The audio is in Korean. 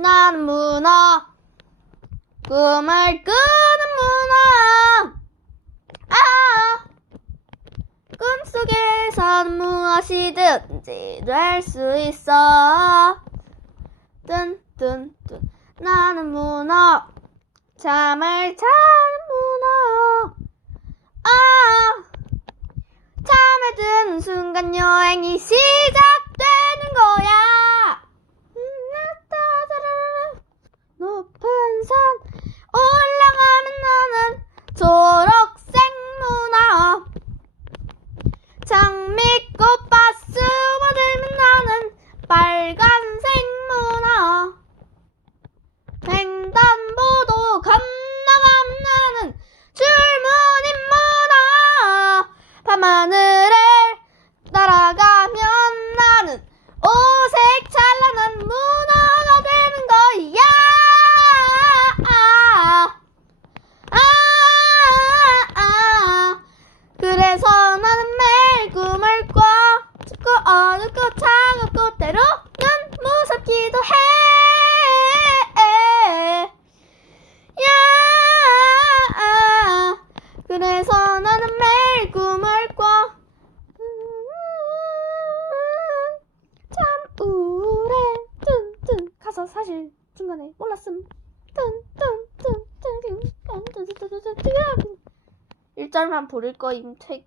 나는 문어. 꿈을 꾸는 문어. 아! 꿈속에선 무엇이든지 될 수 있어. 뜬뜬뜬. 나는 문어. 잠을 자는 문어. 아! 잠에 드는 순간 여행이 시작되는 거야 음, 따다라라. 높은 산 올라가면 나는 초록색 문어 장미꽃밭 숨어들면 나는 빨간색 문어 횡단보도 건너가면 나는 줄무늬 문어 밤 하늘을 날아가면 나는 오색 찬란한 문어가 되는 거야 아, 아, 아. 그래서 나는 매일 꿈을 꿔 춥고 어둡고 차갑고 때로는 무섭기도 해 야 그래서 나는 매일 꿈을 꿔 음, 참 우울해 뜬뜬 가 사 사실 중간에 몰랐음 뜬뜬뜬뜬뜬뜬뜬뜬뜬뜬 1절만 부를 거임 퇴